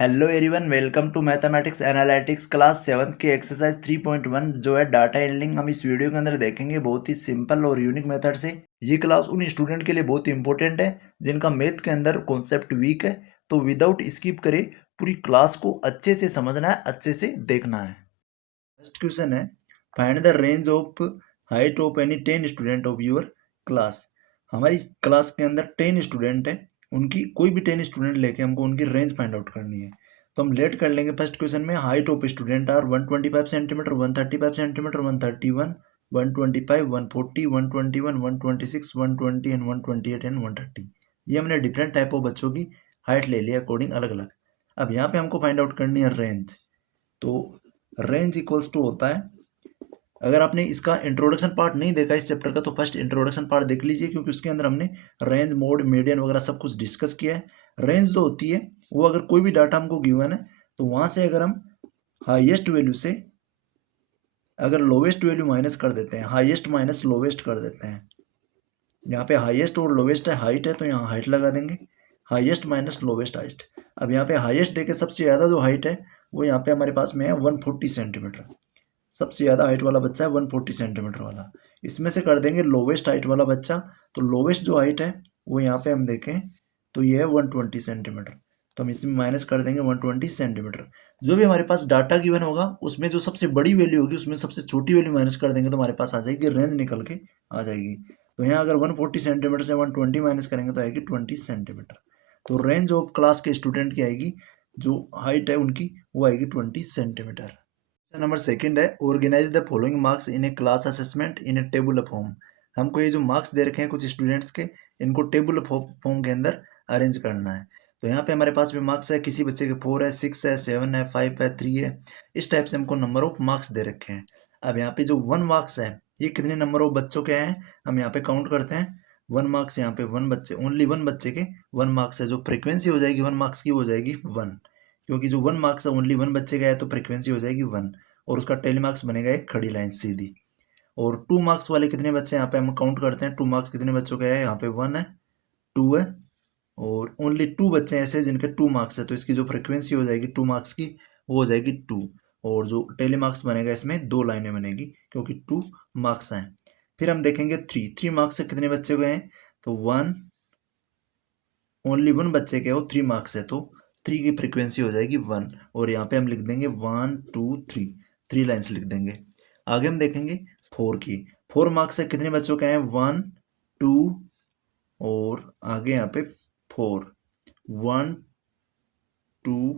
Hello everyone, welcome to mathematics analytics class 7 की exercise 3.1 जो है डाटा हैंडलिंग। हम इस वीडियो के अंदर देखेंगे बहुत ही सिंपल और यूनिक मेथड से। ये क्लास उन स्टूडेंट के लिए बहुत इंपॉर्टेंट है जिनका मैथ के अंदर कॉन्सेप्ट वीक है। तो विदाउट स्किप करे पूरी क्लास को अच्छे से समझना है, अच्छे से देखना है। फर्स्ट क्वेश्चन है, find the range of height of any 10 student of your class. हमारी क्लास के अंदर 10 स्टूडेंट है, उनकी कोई भी 10 स्टूडेंट लेके हमको उनकी रेंज फाइंड आउट करनी है। तो हम लेट कर लेंगे। फर्स्ट क्वेश्चन में height of student are 125 centimetre, 135 centimetre, 131, 125, 140, 121, 126, 120 and 128 and 130। ये हमने डिफरेंट टाइप ऑफ बच्चों की हाइट ले लिया अकॉर्डिंग अलग अलग। अब यहाँ पे हमको फाइंड आउट करनी है रेंज। तो रेंज इक्वल्स टू होता है, अगर आपने इसका इंट्रोडक्शन पार्ट नहीं देखा इस चैप्टर का तो फर्स्ट इंट्रोडक्शन पार्ट देख लीजिए, क्योंकि उसके अंदर हमने रेंज, मोड, मीडियन वगैरह सब कुछ डिस्कस किया है। रेंज जो होती है वो अगर कोई भी डाटा हमको गिवन है तो वहां से अगर हम हाईएस्ट वैल्यू से अगर लोवेस्ट वैल्यू माइनस कर देते हैं, हाईएस्ट माइनस लोवेस्ट कर देते हैं। यहाँ पे हाईएस्ट और लोवेस्ट है, हाइट है तो यहाँ हाइट लगा देंगे, हाईएस्ट माइनस लोवेस्ट हाइट। अब यहाँ पे हाईएस्ट देखे सबसे ज़्यादा जो हाइट है वो यहाँ पे हमारे पास में है 140 सेंटीमीटर। सबसे ज़्यादा हाइट वाला बच्चा है 140 सेंटीमीटर वाला। इसमें से कर देंगे लोवेस्ट हाइट वाला बच्चा। तो लोवेस्ट जो हाइट है वो यहाँ पे हम देखें तो ये है 120 सेंटीमीटर। तो हम इसमें माइनस कर देंगे 120 सेंटीमीटर। जो भी हमारे पास डाटा गिवन होगा उसमें जो सबसे बड़ी वैल्यू होगी उसमें सबसे छोटी वैल्यू माइनस कर देंगे तो हमारे पास आ जाएगी रेंज निकल के आ जाएगी। तो यहाँ अगर 140 सेंटीमीटर से 120 माइनस करेंगे तो आएगी 20 सेंटीमीटर। तो रेंज ऑफ क्लास के स्टूडेंट की आएगी, जो हाइट है उनकी वो आएगी 20 सेंटीमीटर। नंबर सेकंड है, organise the following marks in a class assessment in a tabular form. हमको ये जो मार्क्स दे रखे हैं कुछ स्टूडेंट्स के, इनको टेबुलर फॉर्म के अंदर अरेंज करना है। तो यहाँ पे हमारे पास में मार्क्स है, किसी बच्चे के 4 है, 6 है, 7 है, 5 है, 3 है। इस टाइप से हमको नंबर ऑफ मार्क्स दे रखे हैं। अब यहाँ पे जो 1 मार्क्स है ये कितने नंबर ऑफ बच्चों के हैं हम यहाँ पे काउंट करते हैं। 1 मार्क्स यहाँ पे 1 बच्चे, ओनली 1 बच्चे के 1 मार्क्स है। जो फ्रिक्वेंसी हो जाएगी 1 मार्क्स की हो जाएगी 1, क्योंकि जो 1 मार्क्स है ओनली 1 बच्चे का है तो फ्रिक्वेंसी हो जाएगी 1। और उसका टेलीमार्क्स बनेगा एक खड़ी लाइन सीधी। और 2 मार्क्स वाले कितने बच्चे हैं यहाँ पे हम काउंट करते हैं। 2 मार्क्स कितने बच्चों के हैं, यहाँ पे 1 है, 2 है, और ओनली 2 बच्चे ऐसे जिनके 2 मार्क्स है तो इसकी जो फ्रिक्वेंसी हो जाएगी 2 मार्क्स की वो हो जाएगी 2। और जो टेलीमार्क्स बनेगा इसमें 2 लाइनें बनेगी क्योंकि 2 मार्क्स हैं। फिर हम देखेंगे 3 मार्क्स से कितने बच्चे गए हैं, तो 1, ओनली 1 बच्चे के हो, 3 मार्क्स है तो 3 की फ्रीक्वेंसी हो जाएगी 1। और यहाँ पे हम लिख देंगे 1 2 3, 3 लाइन्स लिख देंगे। आगे हम देखेंगे 4 की। 4 मार्क्स से कितने बच्चों के हैं, 1 2, और आगे यहाँ पे 4, 1 2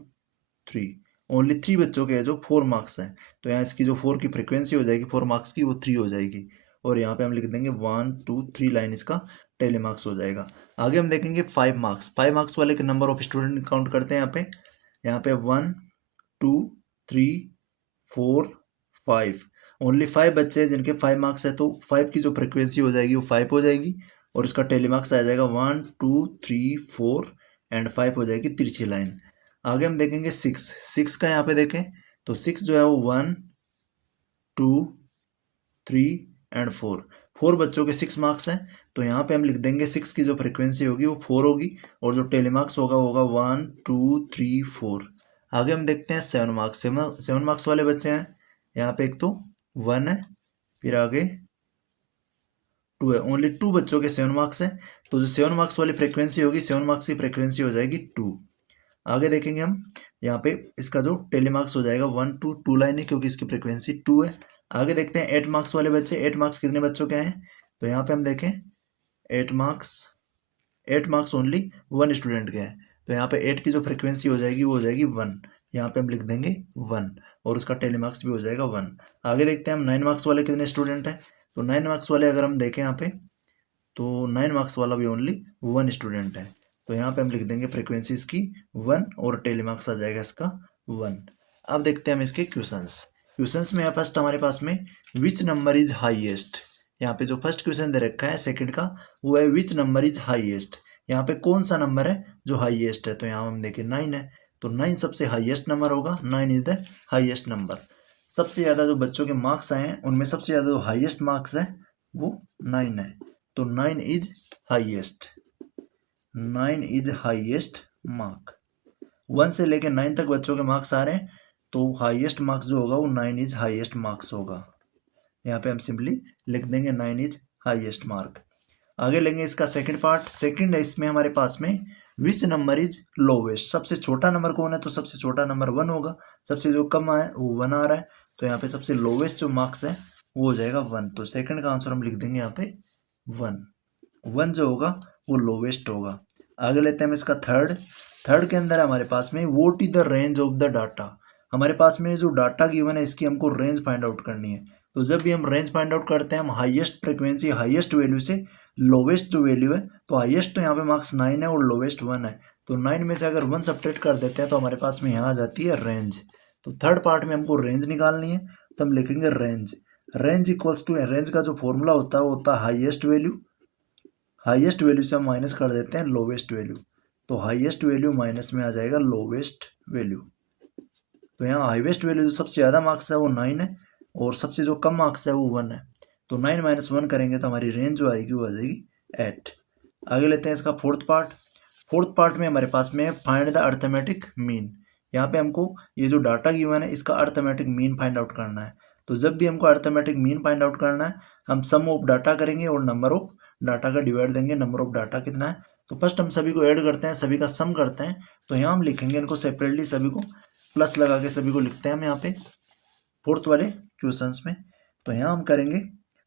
3, ओनली 3 बच्चों के हैं जो 4 मार्क्स हैं। तो यहाँ इसकी जो 4 की फ्रीक्वेंसी हो जाएगी 4 मार्क्स की वो 3 हो जाएगी। और यहाँ पे हम लिख देंगे 1 2 3 लाइन इसका टेलीमार्क्स हो जाएगा। आगे हम देखेंगे 5 मार्क्स। 5 मार्क्स वाले के नंबर ऑफ स्टूडेंट काउंट करते हैं यहाँ पे 1 2 3 4 5, ओनली 5 बच्चे हैं जिनके 5 मार्क्स है तो 5 की जो फ्रिक्वेंसी हो जाएगी वो 5 हो जाएगी। और इसका टेलीमार्क्स आ जाएगा 1 2 3 4 एंड 5 हो जाएगी तिरछी लाइन। आगे हम देखेंगे 6 का, यहाँ पे देखें तो 6 जो है वो 1 2 3 एंड 4, 4 बच्चों के 6 मार्क्स हैं। तो यहाँ पे हम लिख देंगे 6 की जो फ्रिक्वेंसी होगी वो 4 होगी और जो टेलीमार्क्स होगा वो होगा 1 2 3 4। आगे हम देखते हैं 7 मार्क्स। 7 मार्क्स वाले बच्चे हैं, यहाँ पे एक तो 1 है, फिर आगे 2 है, ओनली 2 बच्चों के 7 मार्क्स हैं। तो जो 7 मार्क्स वाली फ्रिक्वेंसी होगी 7 मार्क्स की फ्रिक्वेंसी हो जाएगी 2। आगे देखेंगे हम यहाँ पे इसका जो टेलीमार्क्स हो जाएगा 1 2, 2 लाइन है क्योंकि इसकी फ्रिक्वेंसी 2 है। आगे देखते हैं 8 मार्क्स वाले बच्चे। 8 मार्क्स कितने बच्चों के हैं, तो यहाँ पे हम देखें 8 मार्क्स, 8 मार्क्स ओनली 1 स्टूडेंट के हैं। तो यहाँ पे 8 की जो फ्रिक्वेंसी हो जाएगी वो हो जाएगी 1। यहाँ पे हम लिख देंगे 1 और उसका टेलीमार्क्स भी हो जाएगा 1। आगे देखते हैं हम 9 मार्क्स वाले कितने स्टूडेंट हैं। तो 9 मार्क्स वाले अगर हम देखें यहाँ पे तो 9 मार्क्स वाला भी ओनली 1 स्टूडेंट है। तो यहाँ पे हम लिख देंगे फ्रीक्वेंसी इसकी 1 और टेलीमार्क्स आ जाएगा इसका 1। अब देखते हैं हम इसके क्वेश्चंस। क्वेश्चंस में फर्स्ट हमारे पास में विच नंबर इज हाईएस्ट। यहाँ पे जो फर्स्ट क्वेश्चन दे रखा है सेकंड का वो है विच नंबर इज हाईएस्ट। यहाँ पे कौन सा नंबर है जो हाईएस्ट है, तो यहाँ हम देखें 9 है तो 9 सबसे हाईएस्ट नंबर होगा। 9 इज द हाईएस्ट नंबर। सबसे ज़्यादा जो बच्चों के मार्क्स आए हैं उनमें सबसे ज़्यादा जो हाईएस्ट मार्क्स है वो 9 है। तो 9 is highest, 9 is highest mark. 1 से लेके 9 तक बच्चों के मार्क्स आ रहे हैं, तो हाईएस्ट मार्क्स जो होगा वो 9 इज हाईएस्ट मार्क्स होगा। यहाँ पे हम सिंपली लिख देंगे 9 इज हाईएस्ट मार्क। आगे लेंगे इसका सेकंड पार्ट। सेकंड है इसमें हमारे पास में विच नंबर इज लोवेस्ट, सबसे छोटा नंबर कौन है, तो सबसे छोटा नंबर 1 होगा, सबसे जो कम है वो 1 आ रहा है, तो यहाँ पे सबसे लोवेस्ट जो मार्क्स है वो हो जाएगा 1। तो सेकंड का आंसर हम लिख देंगे यहाँ पे 1। 1 जो होगा वो लोवेस्ट होगा। आगे लेते हैं हम इसका थर्ड। थर्ड के अंदर हमारे पास में what is the range of the data, हमारे पास में जो डाटा गिवन है इसकी हमको रेंज फाइंड आउट करनी है। तो जब भी हम रेंज फाइंड आउट करते हैं हम हाईएस्ट फ्रिक्वेंसी हाईएस्ट वैल्यू से लोवेस्ट जो वैल्यू है, तो हाईएस्ट तो यहाँ पे मार्क्स 9 है और लोवेस्ट 1 है, तो 9 में से अगर 1 सब्ट्रैक्ट कर देते हैं तो हमारे पास में यहाँ आ जाती है रेंज। तो थर्ड पार्ट में हमको रेंज निकालनी है, तो हम लिखेंगे range. Range equals to, range का जो फॉर्मूला होता है वो होता है हाईएस्ट वैल्यू, हाईएस्ट वैल्यू से हम माइनस कर देते हैं लोवेस्ट वैल्यू, तो हाईएस्ट वैल्यू माइनस में आ जाएगा लोवेस्ट वैल्यू। तो यहाँ हाईएस्ट वैल्यू जो सबसे ज़्यादा मार्क्स है वो 9 है और सबसे जो कम मार्क्स है वो 1 है, तो 9 माइनस 1 करेंगे तो हमारी रेंज जो आएगी वो आ जाएगी 8। आगे लेते हैं इसका फोर्थ पार्ट। फोर्थ पार्ट में हमारे पास में फाइंड द अर्थमेटिक मीन। यहाँ पे हमको ये जो डाटा गिवन है इसका अर्थमेटिक मीन फाइंड आउट करना है। तो जब भी हमको अर्थमेटिक मीन फाइंड आउट करना है हम सम ऑफ डाटा करेंगे और नंबर ऑफ डाटा का डिवाइड देंगे, नंबर ऑफ डाटा कितना है। तो फर्स्ट हम सभी को ऐड करते हैं, सभी का सम करते हैं, तो यहाँ हम लिखेंगे इनको सेपरेटली, सभी को प्लस लगा के सभी को लिखते हैं हम यहाँ पे फोर्थ वाले क्वेश्चंस में। तो यहाँ हम करेंगे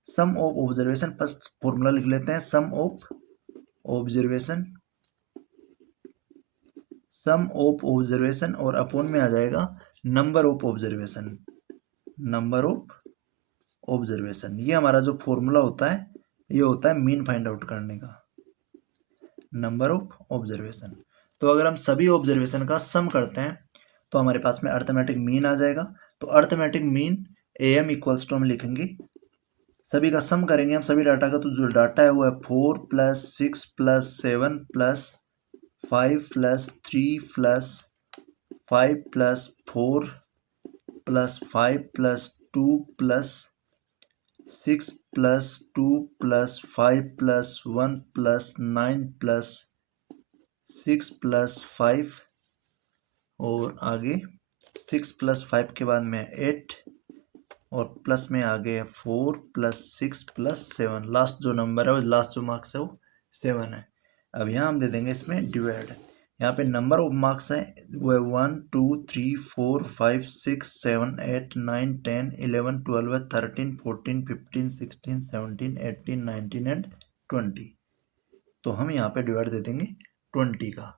sum of observation, first formula लिख लेते हैं sum of observation, sum of observation और अपॉन में आ जाएगा number of observation, number of observation. ये हमारा जो फॉर्मूला होता है ये होता है मीन फाइंड आउट करने का, नंबर ऑफ ऑब्जर्वेशन। तो अगर हम सभी ऑब्जर्वेशन का सम करते हैं तो हमारे पास में अर्थमेटिक मीन आ जाएगा। तो arithmetic mean am equals to हम लिखेंगे, सभी का सम करेंगे हम सभी डाटा का, तो जो डाटा है वो है 4 + 6 + 7 + 5 + 3 + 5 + 4 + 5 + 2 + 6 + 2 + 5 + 1 + 9 + 6 + 5 और आगे 6 + 5 के बाद में 8 और प्लस में आ गए 4 + 6 + 7, लास्ट जो नंबर है वो लास्ट जो मार्क्स है वो 7 है। अब यहाँ हम दे देंगे इसमें डिवाइड, यहाँ पे नंबर ऑफ मार्क्स है वो है 1 2 3 4 5 6 7 8 9 10 11 12 13 14 15 16 17 18 19 एंड 20। तो हम यहाँ पे डिवाइड दे देंगे 20 का।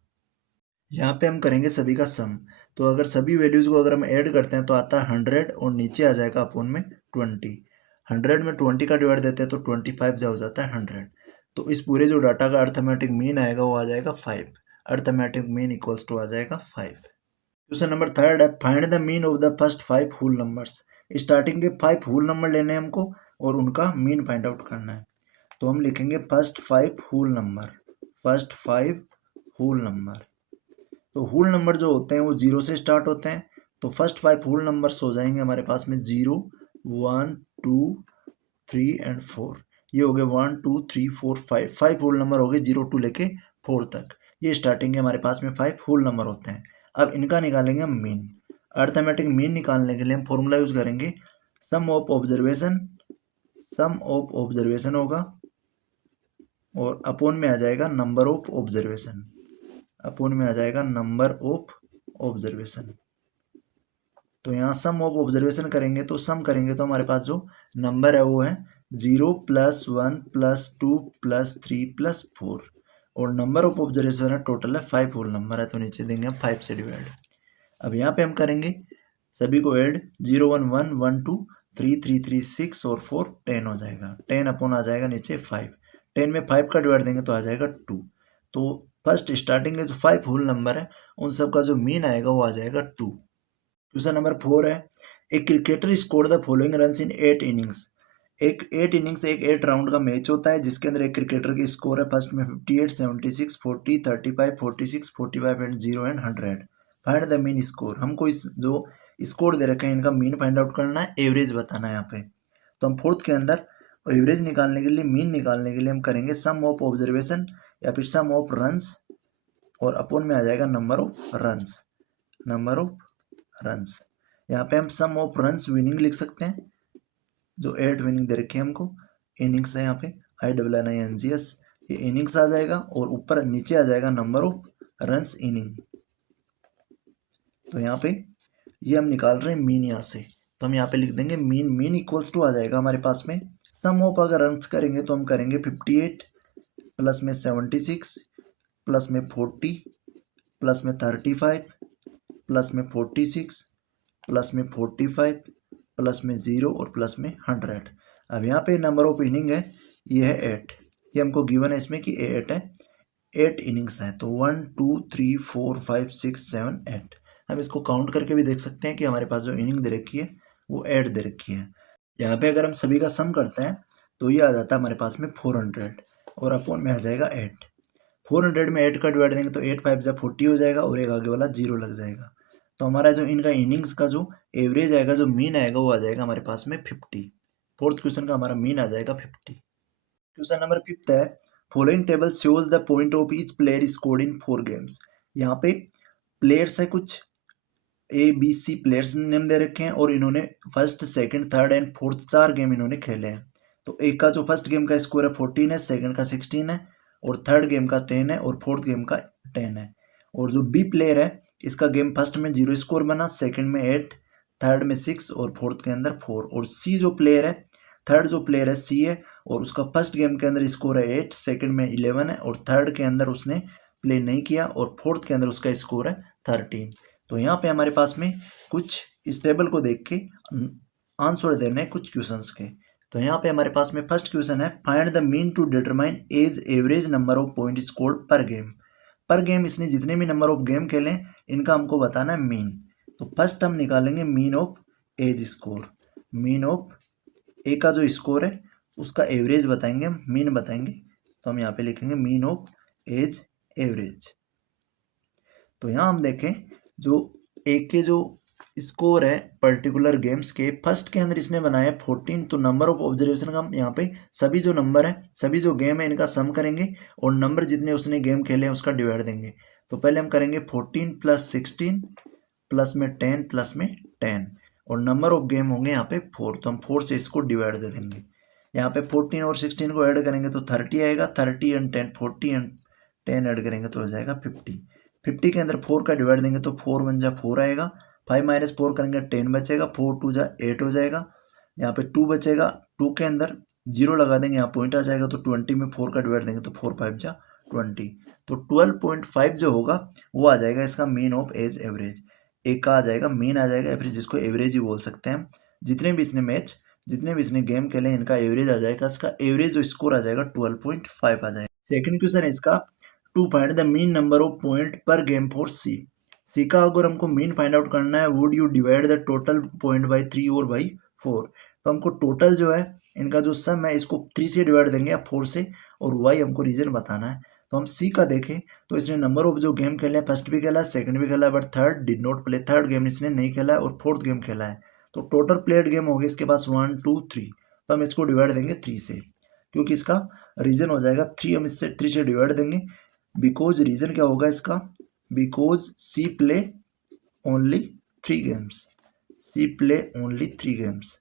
यहाँ पे हम करेंगे सभी का सम, तो अगर सभी वैल्यूज़ को अगर हम ऐड करते हैं तो आता है 100 और नीचे आ जाएगा अपॉन में 20। 100 में 20 का डिवाइड देते हैं तो 25 हो जाता है 100। तो इस पूरे जो डाटा का अर्थमेटिक मीन आएगा वो आ जाएगा 5। अर्थमेटिक मीन इक्वल्स टू आ जाएगा 5। क्वेश्चन नंबर थर्ड है find the mean of the first 5 whole numbers. Starting के 5 होल नंबर लेने हैं हमको और उनका मीन फाइंड आउट करना है। तो हम लिखेंगे first 5 whole number, first 5 whole number. तो होल नंबर जो होते हैं वो 0 से स्टार्ट होते हैं, तो फर्स्ट 5 होल नंबर्स हो जाएंगे हमारे पास में 0 1 2 3 एंड 4। ये हो गए 1 2 3 4 5, 5 होल नंबर हो गए 0 टू लेके 4 तक। ये स्टार्टिंग के हमारे पास में 5 होल नंबर होते हैं। अब इनका निकालेंगे हम मीन। अर्थमेटिक मीन निकालने के लिए हम फॉर्मूला यूज करेंगे sum of observation, sum of observation होगा और अपॉन में आ जाएगा नंबर ऑफ ऑब्जर्वेशन, अपॉन में आ जाएगा नंबर ऑफ ऑब्जर्वेशन। तो यहाँ सम ऑफ ऑब्जर्वेशन करेंगे तो सम करेंगे तो हमारे पास जो नंबर है वो है 0 + 1 + 2 + 3 + 4 और नंबर ऑफ ऑब्जर्वेशन है टोटल है 5 होल नंबर है, तो नीचे देंगे हम 5 से डिवाइड। अब यहाँ पे हम करेंगे सभी को ऐड 0 1 1 1 2 3 3 3 6 और 4 10 हो जाएगा, 10 अपॉन आ जाएगा नीचे 5, 10 में 5 का डिवाइड देंगे तो आ जाएगा 2। तो फर्स्ट स्टार्टिंग के जो 5 होल नंबर है उन सब का जो मीन आएगा वो आ जाएगा 2। क्वेश्चन नंबर 4 है एक cricketer score the following runs in 8 innings. एक 8 इनिंग्स एक 8 राउंड का मैच होता है जिसके अंदर एक क्रिकेटर की स्कोर है फर्स्ट में 58 76 40 35 46 45 and 0 and 100। Find the mean score, हमको इस जो स्कोर दे रखे हैं इनका मीन फाइंड आउट करना है, एवरेज बताना है यहाँ पे। तो हम फोर्थ के अंदर एवरेज निकालने के लिए मीन निकालने के लिए हम करेंगे सम ऑफ ऑब्जर्वेशन या फिर सम ऑफ रन्स और अपॉन में आ जाएगा number of runs. Number of runs. यहाँ पे हम सम ऑफ रन्स विनिंग लिख सकते हैं, जो 8 विनिंग दे रखी है हमको। इनिंग्स है यहाँ पे INNINGS, ये इनिंग्स आ जाएगा और ऊपर नीचे आ जाएगा नंबर ऑफ रन्स इनिंग। तो यहाँ पे ये हम निकाल रहे हैं मीन यहाँ से, तो हम यहाँ पे लिख देंगे मीन। मीन इक्वल्स टू आ जाएगा हमारे पास में सम ऑफ, अगर रन्स करेंगे तो हम करेंगे 58 प्लस में 76 प्लस में 40 प्लस में 35 प्लस में 46 प्लस में 45 प्लस में 0 और प्लस में 100। अब यहाँ पे नंबर ऑफ इनिंग है, ये है 8, ये हमको गिवन है इसमें कि 8 है, 8 इनिंग्स हैं। तो 1 2 3 4 5 6 7 8, हम इसको काउंट करके भी देख सकते हैं कि हमारे पास जो इनिंग दे रखी है वो 8 दे रखी है। यहाँ पे अगर हम सभी का सम करते हैं तो ये आ जाता है हमारे पास में 400 और अपॉन में आ जाएगा 8। 400 में 8 का डिवाइड देंगे तो 8 5 40 हो जाएगा और एक आगे वाला 0 लग जाएगा। तो हमारा जो इनका इनिंग्स का जो एवरेज आएगा, जो मीन आएगा, वो आ जाएगा हमारे पास में 50। फोर्थ क्वेश्चन का हमारा मीन आ जाएगा 50। क्वेश्चन नंबर 5 है, following table shows the point of each player scored in 4 games. यहाँ पे प्लेयर्स है कुछ ABC प्लेयर्स नेम दे रखे हैं और इन्होंने first second third and fourth 4 game इन्होंने खेले हैं। तो एक का जो फर्स्ट गेम का स्कोर है 14 है, सेकंड का 16 है और थर्ड गेम का 10 है और फोर्थ गेम का 10 है। और जो B प्लेयर है, इसका गेम फर्स्ट में 0 स्कोर बना, सेकंड में 8, थर्ड में 6 और फोर्थ के अंदर 4। और C जो प्लेयर है, थर्ड जो प्लेयर है C है और उसका फर्स्ट गेम के अंदर स्कोर है 8, सेकंड में 11 है और थर्ड के अंदर उसने प्ले नहीं किया और फोर्थ के अंदर उसका स्कोर है 13। तो यहाँ पे हमारे पास में कुछ इस टेबल को देख के आंसर देने हैं कुछ क्वेश्चंस के। तो यहाँ पे हमारे पास में फर्स्ट क्वेश्चन है, find the mean to determine average number of point scored per game. Per game इसने जितने भी नंबर ऑफ गेम खेले इनका हमको बताना है मीन। तो फर्स्ट हम निकालेंगे mean of A's score. Mean of A का जो स्कोर है उसका एवरेज बताएंगे, हम मीन बताएंगे। तो हम यहाँ पे लिखेंगे मीन ऑफ एज एवरेज। तो यहाँ हम देखें जो एक के जो स्कोर है पर्टिकुलर गेम्स के, फर्स्ट के अंदर इसने बनाया 14। तो नंबर ऑफ ऑब्जर्वेशन का हम यहाँ पे सभी जो नंबर है, सभी जो गेम है इनका सम करेंगे और नंबर जितने उसने गेम खेले हैं उसका डिवाइड देंगे। तो पहले हम करेंगे 14 प्लस 16 प्लस में 10 प्लस में 10 और नंबर ऑफ गेम होंगे यहाँ पे 4। तो हम 4 से इसको डिवाइड दे देंगे। यहाँ पे 14 और 16 को ऐड करेंगे तो 30 आएगा, 30 एंड 10 40 एंड 10 ऐड करेंगे तो हो जाएगा 50। 50 के अंदर 4 का डिवाइड देंगे तो 4 1 जा 4 आएगा, 5 माइनस 4 करेंगे 10 बचेगा, 4 2 जा 8 हो जाएगा। यहाँ पे 2 बचेगा, 2 के अंदर 0 लगा देंगे, यहाँ पॉइंट आ जाएगा। तो 20 में 4 का डिवाइड देंगे तो 4 5 जा 20। तो 12.5 जो होगा वो आ जाएगा इसका मीन ऑफ एज एवरेज। एक का आ जाएगा मीन आ जाएगा, एवरेज जिसको एवरेज ही बोल सकते हैं। जितने भी इसने मैच, जितने भी इसने गेम खेले इनका एवरेज आ जाएगा, इसका एवरेज जो स्कोर आ जाएगा 12.5 आ जाएगा। सेकंड क्वेश्चन है इसका, to find the mean number of point per game for C का अगर हमको मीन फाइंड आउट करना है, would you divide the total point by 3 और बाई 4। तो हमको टोटल जो है इनका जो सम है इसको 3 से डिवाइड देंगे या 4 से, और वाई हमको रीजन बताना है। तो हम सी का देखें तो इसने नंबर ऑफ जो गेम खेले हैं, फर्स्ट भी खेला है, सेकंड भी खेला है, but third did not play, third game इसने नहीं खेला है और फोर्थ गेम खेला है। तो टोटल प्लेड गेम हो गए इसके पास 1 2 3। तो हम इसको डिवाइड देंगे 3 से, क्योंकि इसका रीजन हो जाएगा 3, हम इससे 3 से डिवाइड देंगे। बिकॉज रीजन क्या होगा इसका, because C play only 3 games, C play only 3 games,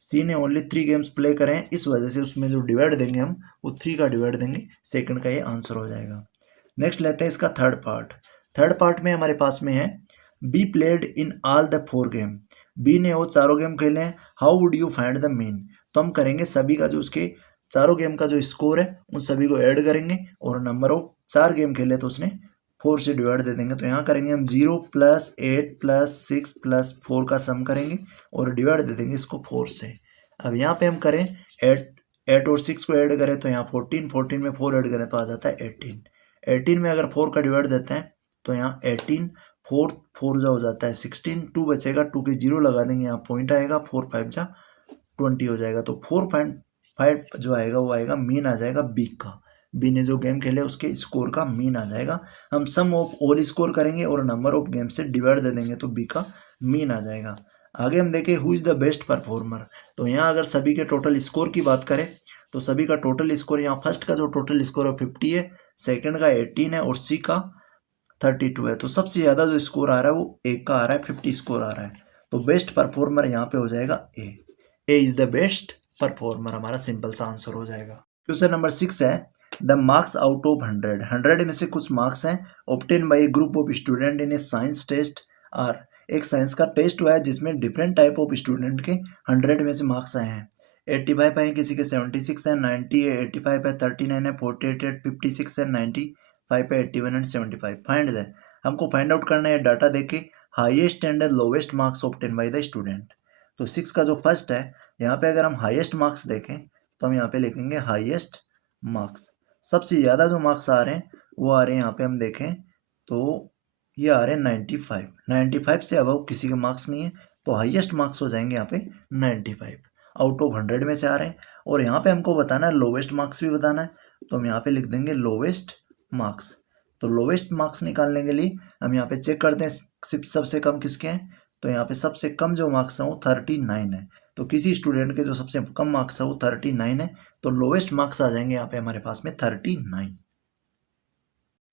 C ने ओनली 3 गेम्स प्ले करें, इस वजह से उसमें जो डिवाइड देंगे हम वो 3 का डिवाइड देंगे, सेकंड का ये आंसर हो जाएगा। नेक्स्ट लेते हैं इसका थर्ड पार्ट। थर्ड पार्ट में हमारे पास में है, B played in all the 4 game. B ने वो चारों गेम खेले हैं, how would you find the mean. तो हम करेंगे सभी का जो उसके चारों गेम का जो स्कोर है उन सभी को ऐड करेंगे और नंबर ऑफ 4 गेम खेले तो उसने 4 से डिवाइड दे देंगे। तो यहाँ करेंगे हम 0 प्लस 8 प्लस 6 प्लस 4 का सम करेंगे और डिवाइड दे देंगे इसको 4 से। अब यहाँ पे हम करें 8 और 6 को ऐड करें तो यहाँ 14, 14 में 4 ऐड करें तो आ जाता है 18। 18 में अगर 4 का डिवाइड देते हैं तो यहाँ 18, 4 4 जा हो जाता है 16, 2 बचेगा, 2 के 0 लगा देंगे, यहाँ पॉइंट आएगा, 4 5 जा 20 हो जाएगा। तो 4.5 जो आएगा वो आएगा मीन आ जाएगा बी का। बी ने जो गेम खेले उसके स्कोर का मीन आ जाएगा। हम सम ऑफ ऑल स्कोर करेंगे और नंबर ऑफ गेम से डिवाइड दे देंगे तो बी का मीन आ जाएगा। आगे हम देखें who is the best performer. तो यहाँ अगर सभी के टोटल स्कोर की बात करें तो सभी का टोटल स्कोर, यहाँ फर्स्ट का जो टोटल स्कोर है 50 है, सेकंड का 18 है और सी का 32 है। तो सबसे ज़्यादा जो स्कोर आ रहा है वो 1 का आ रहा है, 50 स्कोर आ रहा है। तो बेस्ट परफॉर्मर यहाँ पे हो जाएगा A. A is the best performer, हमारा सिंपल सा आंसर हो जाएगा। क्वेश्चन नंबर 6 है, द मार्क्स आउट ऑफ 100, 100 में से कुछ मार्क्स हैं obtain by group of student in a science test are. एक साइंस का टेस्ट हुआ है जिसमें डिफरेंट टाइप ऑफ स्टूडेंट के 100 में से मार्क्स आए हैं। 85 है, किसी के 76 है, 90 है, 85 है, 39 है, 48 है, 56 है, 95 है, 81 एंड 75। फाइंड द, हमको फाइंड आउट करना है डाटा देके highest and lowest marks obtain by the student. तो 6 का जो फर्स्ट है, यहाँ पे अगर हम हाईएस्ट मार्क्स देखें तो हम यहाँ पे लिखेंगे हाईएस्ट मार्क्स। सबसे ज़्यादा जो मार्क्स आ रहे हैं वो आ रहे हैं, यहाँ पे हम देखें तो ये आ रहे हैं 95। 95 से अबव किसी के मार्क्स नहीं है, तो हाईएस्ट मार्क्स हो जाएंगे यहाँ पे 95 आउट ऑफ 100 में से आ रहे हैं। और यहाँ पे हमको बताना है लोवेस्ट मार्क्स भी बताना है, तो हम यहाँ पे लिख देंगे लोवेस्ट मार्क्स। तो लोवेस्ट मार्क्स निकालने के लिए हम यहाँ पे चेक करते हैं सबसे कम किसके हैं। तो यहाँ पे सबसे कम जो मार्क्स हैं वो 39 है। तो किसी स्टूडेंट के जो सबसे कम मार्क्स है वो 39 है, तो लोवेस्ट मार्क्स आ जाएंगे यहाँ पे हमारे पास में 39।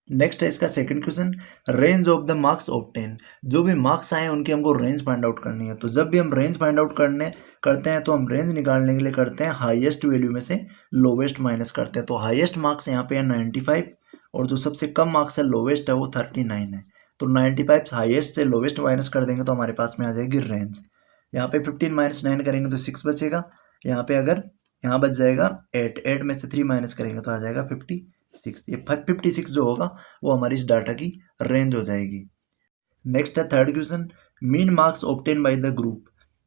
नेक्स्ट है इसका second question, range of the marks obtain. जो भी मार्क्स आए उनकी हमको रेंज फाइंड आउट करनी है। तो जब भी हम रेंज फाइंड आउट करते हैं तो हम रेंज निकालने के लिए करते हैं हाईएस्ट वैल्यू में से लोवेस्ट माइनस करते हैं। तो हाईएस्ट मार्क्स यहाँ पे है 95 और जो सबसे कम मार्क्स है लोवेस्ट है वो 39 है। तो 95 हाईएस्ट से लोवेस्ट माइनस कर देंगे तो हमारे पास में आ जाएगी रेंज। यहाँ पे 15 माइनस 9 करेंगे तो 6 बचेगा। यहाँ पे अगर यहाँ बच जाएगा 8, 8 में से 3 माइनस करेंगे तो आ जाएगा 56। ये 56 जो होगा वो हमारी इस डाटा की रेंज हो जाएगी। नेक्स्ट है third question, mean marks obtain by the group.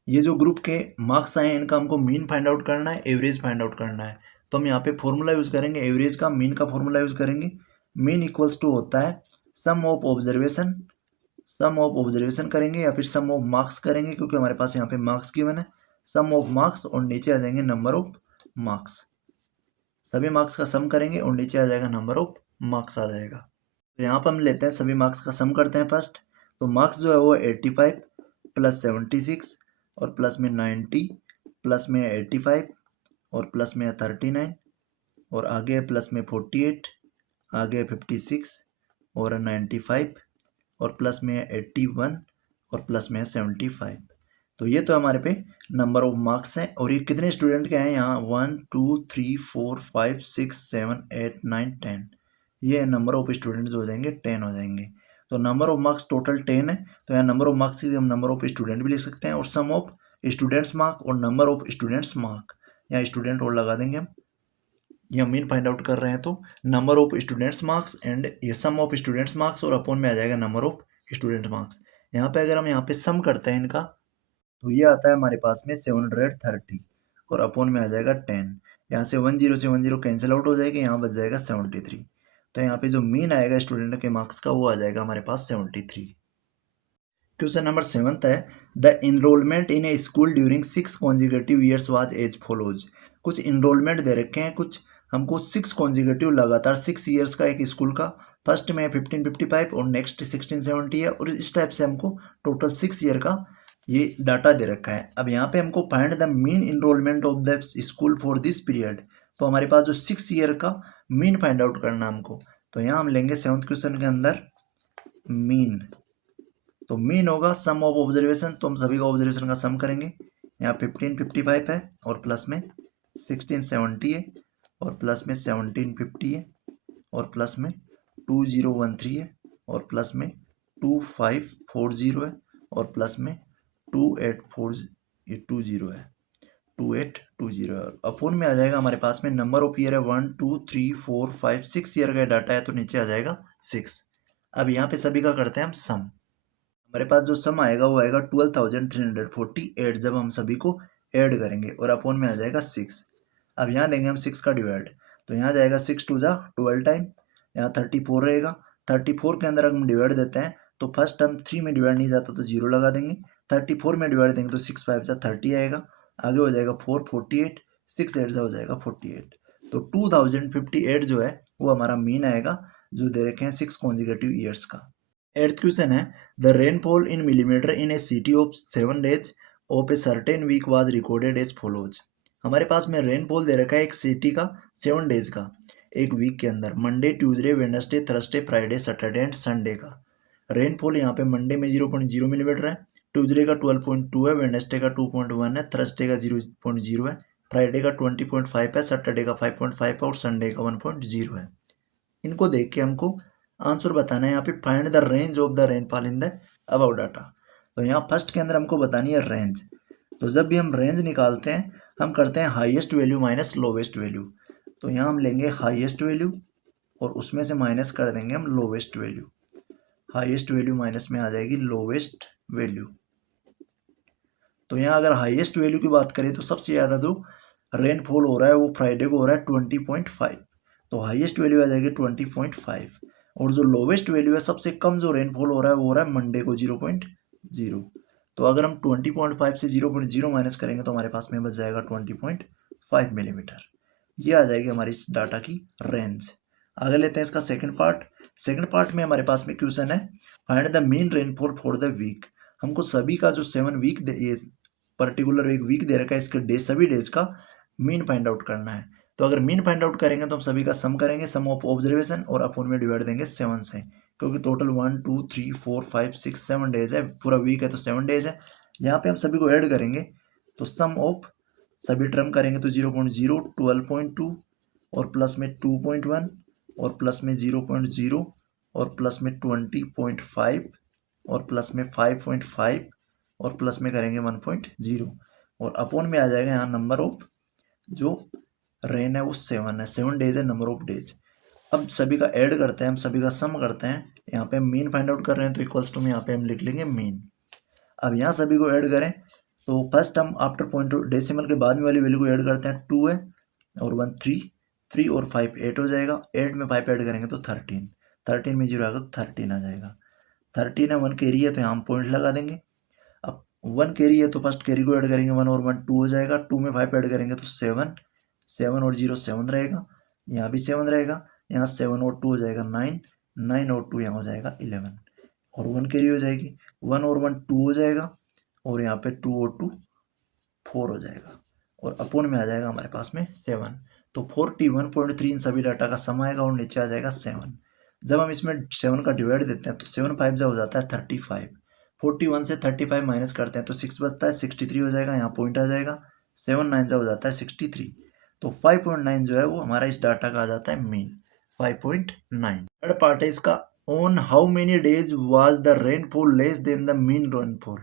ये जो ग्रुप के मार्क्स आए हैं इनका हमको मीन फाइंड आउट करना है, एवरेज फाइंड आउट करना है। तो हम यहाँ पे फॉर्मूला यूज़ करेंगे एवरेज का, मीन का फॉर्मूला यूज़ करेंगे। मीन इक्वल्स टू होता है sum of observation, sum of observation करेंगे या फिर सम ऑफ मार्क्स करेंगे, क्योंकि हमारे पास यहाँ पे मार्क्स गिवन है। सम ऑफ मार्क्स और नीचे आ जाएंगे नंबर ऑफ मार्क्स। सभी मार्क्स का सम करेंगे और नीचे आ जाएगा नंबर ऑफ मार्क्स आ जाएगा। तो यहाँ पर हम लेते हैं सभी मार्क्स का सम करते हैं फर्स्ट। तो मार्क्स जो है वो 85 प्लस 76 और प्लस में 90 प्लस में 85 और प्लस में 39 और आगे है प्लस में 48, आगे 56 और 95 और प्लस में 81 और प्लस में 75। तो ये तो हमारे पे नंबर ऑफ मार्क्स हैं। और ये कितने स्टूडेंट के हैं यहाँ 1 2 3 4 5 6 7 8 9 10। ये नंबर ऑफ स्टूडेंट्स हो जाएंगे 10 हो जाएंगे। तो नंबर ऑफ मार्क्स टोटल 10 है, तो यहाँ नंबर ऑफ मार्क्स की हम नंबर ऑफ स्टूडेंट भी लिख सकते हैं और सम ऑफ स्टूडेंट्स मार्क और नंबर ऑफ स्टूडेंट्स मार्क, यहाँ स्टूडेंट और लगा देंगे हम। ये हम मीन फाइंड आउट कर रहे हैं तो number of students marks and ये सम ऑफ स्टूडेंट्स मार्क्स और अपॉन में आ जाएगा नंबर ऑफ स्टूडेंट मार्क्स। यहाँ पे अगर हम यहाँ पे सम करते हैं इनका तो ये आता है हमारे पास में 730 और अपॉन में आ जाएगा 10। यहाँ से 10 से 10 कैंसिल आउट हो जाएगी, यहाँ बच जाएगा 73। तो यहाँ पे जो मीन आएगा स्टूडेंट के मार्क्स का वो आ जाएगा हमारे पास 73। क्वेश्चन नंबर 7 है, the enrollment in a school during 6 consecutive years was as follows. कुछ इनरोलमेंट दे रखे हैं, कुछ हमको 6 कॉन्जिक्यूटिव लगातार 6 ईयर्स का एक स्कूल का, फर्स्ट में 1555 और नेक्स्ट 1670 है और इस टाइप से हमको टोटल 6 ईयर का ये डाटा दे रखा है। अब यहाँ पे हमको find the mean enrollment of the school for this period. तो हमारे पास जो 6 ईयर का मीन फाइंड आउट करना हमको, तो यहाँ हम लेंगे 7th क्वेश्चन के अंदर मीन। तो मीन होगा सम ऑफ ऑब्जर्वेशन, तो हम सभी का ऑब्जर्वेशन का सम करेंगे। यहाँ 1555 है और प्लस में 1670 है और प्लस में 1750 है और प्लस में 2013 है और प्लस में 2540 है और प्लस में 2820 है, 2820 है। और अपोन में आ जाएगा हमारे पास में नंबर ऑफ ईयर है 1 2 3 4 5 6 ईयर का डाटा है, तो नीचे आ जाएगा 6। अब यहाँ पे सभी का करते हैं हम सम। हमारे पास जो सम आएगा वो आएगा 12,348 जब हम सभी को ऐड करेंगे और अपोन में आ जाएगा 6। अब यहाँ देंगे हम 6 का डिवाइड, तो यहाँ जाएगा 6 टू जा 12 टाइम, यहाँ 34 रहेगा। 34 के अंदर हम डिवाइड देते हैं तो फर्स्ट टर्म 3 में डिवाइड नहीं जाता तो 0 लगा देंगे। 34 में डिवाइड देंगे तो 6 5 जा 30 आएगा, आगे हो जाएगा 4 48, 6 8 जा हो जाएगा 48। तो 2058 जो है वो हमारा मीन आएगा जो दे रखे हैं 6 कॉन्जिक्यूटिव ईयर्स का। 8th क्वेश्चन है, the rainfall in millimeter in a city of 7 days of a certain week was recorded as follows. हमारे पास में रेनफॉल दे रखा है एक सिटी का 7 डेज का। एक वीक के अंदर Monday, Tuesday, Wednesday, Thursday, Friday, Saturday and Sunday का रेनफॉल यहाँ पे मंडे में 0.0 मिलीमीटर है, ट्यूसडे का 12.2 है, वेडनेसडे का 2.1 है, थर्सडे का 0.0 है, फ्राइडे का 20.5 है, सैटरडे का 5.5 है और संडे का 1.0 है। इनको देख के हमको आंसर बताना है। यहाँ पे find the range of the rainfall in the above data. तो यहाँ फर्स्ट के अंदर हमको बतानी है रेंज। तो जब भी हम रेंज निकालते हैं हम करते हैं highest value minus lowest value. तो यहाँ हम लेंगे हाईएस्ट वैल्यू और उसमें से माइनस कर देंगे हम lowest value. Highest value minus में आ जाएगी लोवेस्ट वैल्यू। तो यहाँ अगर हाईएस्ट वैल्यू की बात करें तो सबसे ज़्यादा जो रेनफॉल हो रहा है वो फ्राइडे को हो रहा है 20.5। तो हाईएस्ट वैल्यू आ जाएगी 20.5 और जो लोवेस्ट वैल्यू है सबसे कम जो रेनफॉल हो रहा है वो हो रहा है मंडे को 0.0। तो अगर हम 20.5 से 0.0 माइनस करेंगे तो हमारे पास में बच जाएगा 20.5 मिलीमीटर। ये आ जाएगी हमारी इस डाटा की रेंज। आगे लेते हैं इसका सेकंड पार्ट। सेकंड पार्ट में हमारे पास में क्वेश्चन है find the mean rainfall for the week. हमको सभी का जो 7 वीक ये पर्टिकुलर एक वीक दे रखा है इसके डेज सभी डेज का मीन फाइंड आउट करना है। तो अगर मीन फाइंड आउट करेंगे तो हम सभी का सम करेंगे, सम ऑफ ऑब्जर्वेशन और अपन में डिवाइड देंगे 7 से, क्योंकि टोटल 1 2 3 4 5 6 7 डेज है, पूरा वीक है तो 7 डेज है। यहाँ पे हम सभी को ऐड करेंगे तो सम ऑफ सभी टर्म करेंगे तो 0.0 12.2 और प्लस में 2.1 और प्लस में 0.0 और प्लस में 20.5 और प्लस में 5.5 और प्लस में करेंगे 1.0 और अपॉन में आ जाएगा यहाँ नंबर ऑफ जो रेन है वो 7 है, 7 डेज है नंबर ऑफ डेज। अब सभी का ऐड करते हैं, हम सभी का सम करते हैं। यहाँ पे हम मीन फाइंड आउट कर रहे हैं तो इक्वल्स टू में यहाँ पे हम लिख लेंगे मीन। अब यहाँ सभी को ऐड करें तो फर्स्ट हम आफ्टर पॉइंट डेसिमल के बाद में वाली वैल्यू को ऐड करते हैं। 2 है और 1 3, 3 और 5 8 हो जाएगा। 8 में 5 ऐड करेंगे तो 13, 13 में 0 आएगा तो 13 आ जाएगा। 13 है, 1 कैरी है तो यहाँ हम पॉइंट लगा देंगे। अब 1 कैरी है तो फर्स्ट कैरी को ऐड करेंगे, 1 और 1 2 हो जाएगा। 2 में 5 ऐड करेंगे तो 7, 7 और 0 7 रहेगा, यहाँ भी 7 रहेगा। यहाँ 7 और 2 हो जाएगा 9, 9 और 2 यहाँ हो जाएगा 11 और 1 कैरी हो जाएगी। 1 और 1 2 हो जाएगा और यहाँ पे 2 और 2 4 हो जाएगा और अपोन में आ जाएगा हमारे पास में 7। तो 41.3 इन सभी डाटा का सम आएगा और नीचे आ जाएगा 7। जब हम इसमें 7 का डिवाइड देते हैं तो 7 5 जब हो जाता है 35। 41 से 35 माइनस करते हैं तो 6 बचता है, 63 हो जाएगा, यहाँ पॉइंट आ जाएगा। 7 9 जब हो जाता है 63। तो 5.9 जो है वो हमारा इस डाटा का आ जाता है मीन 5.9। थर्ड पार्ट है इसका, on how many days was the rainfall less than the mean rainfall.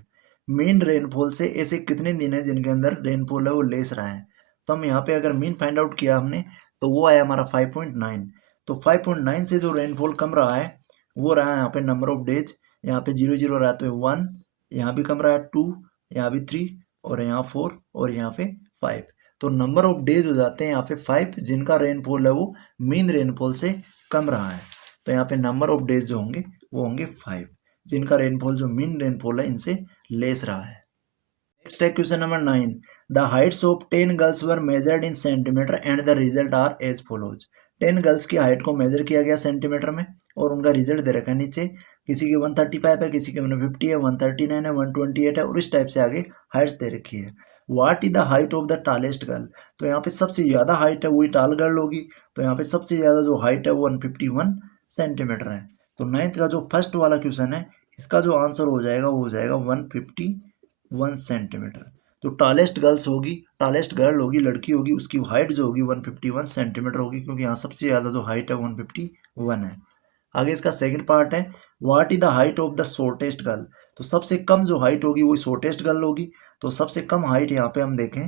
Mean rainfall से ऐसे कितने दिन है जिनके अंदर रेनफॉल है वो लेस रहा है। तो हम यहाँ पे अगर मीन फाइंड आउट किया हमने तो वो आया हमारा 5.9। तो 5.9 से जो रेनफॉल कम रहा है वो रहा है यहाँ पे नंबर ऑफ डेज। यहाँ पे 0 0 रहा तो 1, यहाँ भी कम रहा है 2, यहाँ भी 3 और यहाँ 4 और यहाँ पे 5। तो नंबर ऑफ डेज हो जाते हैं यहाँ पे 5 जिनका रेनफॉल है वो मीन रेनफॉल से कम रहा है। तो यहाँ पे नंबर ऑफ डेज जो होंगे वो होंगे 5 जिनका रेनफॉल जो मीन रेनफॉल है इनसे लेस रहा है। नेक्स्ट है question number 9। The heights of 10 girls were measured in centimeter and the result are as follows. 10 girls की हाइट को मेजर किया गया सेंटीमीटर में और उनका रिजल्ट दे रखा है नीचे। किसी की 135 है, किसी की 150 है, 139 है, 128 है और इस टाइप से आगे हाइट्स दे रखी है। What is the height of the tallest girl. तो यहाँ पे सबसे ज़्यादा हाइट है वही टाल गर्ल होगी। तो यहाँ पे सबसे ज़्यादा जो हाइट है वो 151 सेंटीमीटर है। तो 9th का जो फर्स्ट वाला क्वेश्चन है इसका जो आंसर हो जाएगा वो हो जाएगा 151 सेंटीमीटर। जो टालेस्ट गर्ल्स होगी, टालेस्ट गर्ल होगी, लड़की होगी, उसकी हाइट जो होगी 151 सेंटीमीटर होगी, क्योंकि यहाँ सबसे ज़्यादा जो हाइट है 151 है। आगे इसका सेकंड पार्ट है, what is the height of the shortest girl. तो सबसे कम जो हाइट होगी वो शॉर्टेस्ट गर्ल होगी। तो सबसे कम हाइट यहाँ पे हम देखें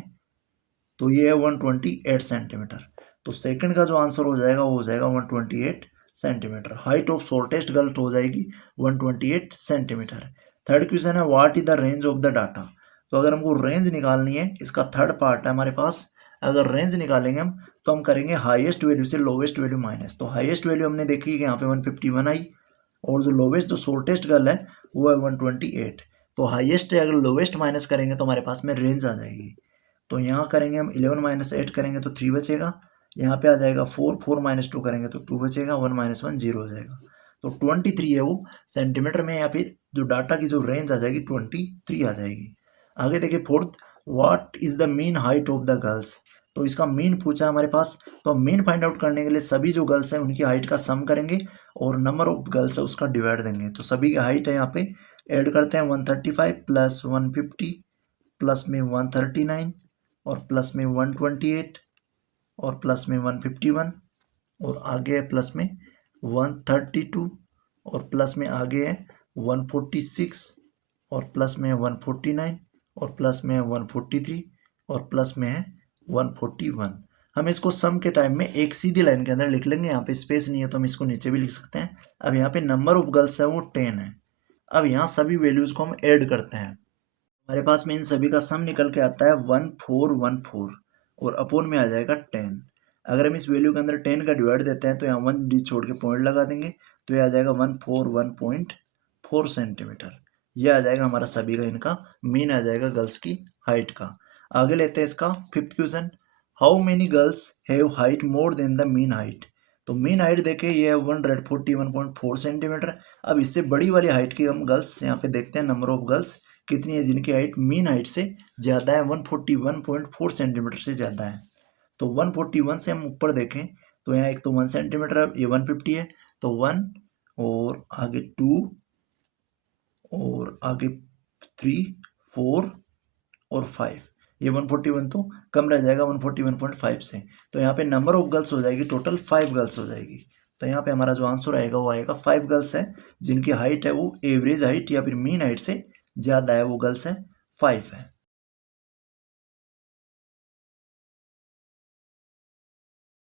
तो ये है 128 सेंटीमीटर। तो सेकंड का जो आंसर हो जाएगा वो हो जाएगा 128 centimetre. Height of shortest girl हो जाएगी 128 सेंटीमीटर। थर्ड क्वेश्चन है, what is the range of the data. तो अगर हमको रेंज निकालनी है, इसका थर्ड पार्ट है हमारे पास। अगर रेंज निकालेंगे हम तो हम करेंगे हाईएस्ट वैल्यू से लोवेस्ट वैल्यू माइनस। तो हाईएस्ट वैल्यू हमने देखी कि यहाँ पे 151 आई और जो लोवेस्ट जो शॉर्टेस्ट गर्ल है वो है 128। तो हाईएस्ट से अगर लोवेस्ट माइनस करेंगे तो हमारे पास में रेंज आ जाएगी। तो यहाँ करेंगे हम 11 माइनस 8 करेंगे तो 3 बचेगा। यहाँ पे आ जाएगा 4, 4 माइनस 2 करेंगे तो 2 बचेगा, 1 माइनस 1 0 हो जाएगा। तो 23 है वो सेंटीमीटर में, या फिर जो डाटा की जो रेंज आ जाएगी 23 आ जाएगी। आगे देखिए fourth, what is the mean height of the girls. तो इसका मीन पूछा है हमारे पास, तो मीन फाइंड आउट करने के लिए सभी जो गर्ल्स हैं उनकी हाइट का सम करेंगे और नंबर ऑफ गर्ल्स है उसका डिवाइड देंगे। तो सभी की हाइट है यहाँ पे ऐड करते हैं 135 प्लस 150 प्लस में 139 और प्लस में 128 और प्लस में 151 और आगे है प्लस में 132 और प्लस में आगे है 146 और प्लस में है 149 और प्लस में है 143 और प्लस में है 141। हम इसको सम के टाइम में एक सीधी लाइन के अंदर लिख लेंगे, यहाँ पे स्पेस नहीं है तो हम इसको नीचे भी लिख सकते हैं। अब यहाँ पे नंबर ऑफ गर्ल्स है वो 10 है। अब यहाँ सभी वैल्यूज को हम ऐड करते हैं। हमारे पास में इन सभी का सम निकल के आता है 1414 और अपोन में आ जाएगा 10। अगर हम इस वैल्यू के अंदर 10 का डिवाइड देते हैं तो यहाँ 1 डी छोड़ के पॉइंट लगा देंगे तो ये आ जाएगा 141.4 सेंटीमीटर। ये आ जाएगा हमारा सभी का इनका मीन आ जाएगा गर्ल्स की हाइट का। आगे लेते हैं इसका fifth question, how many girls have height more than the mean height. तो मीन हाइट देखे ये है 141.4 सेंटीमीटर। अब इससे बड़ी वाली हाइट की हम गर्ल्स यहाँ पे देखते हैं नंबर ऑफ गर्ल्स कितनी है जिनकी हाइट मीन हाइट से ज़्यादा है, 141.4 सेंटीमीटर से ज़्यादा है। तो 141 से हम ऊपर देखें तो यहाँ एक तो 1 सेंटीमीटर है, ये 150 है तो 1 और आगे 2 और आगे 3 4 और 5, ये 141 तो कम रह जाएगा 141.5 से। तो यहाँ पे नंबर ऑफ गर्ल्स हो जाएगी टोटल 5 गर्ल्स हो जाएगी। तो यहाँ पे हमारा जो आंसर आएगा वो आएगा 5 गर्ल्स है जिनकी हाइट है वो एवरेज हाइट या फिर मीन हाइट से ज़्यादा है, वो गर्ल्स है 5 है।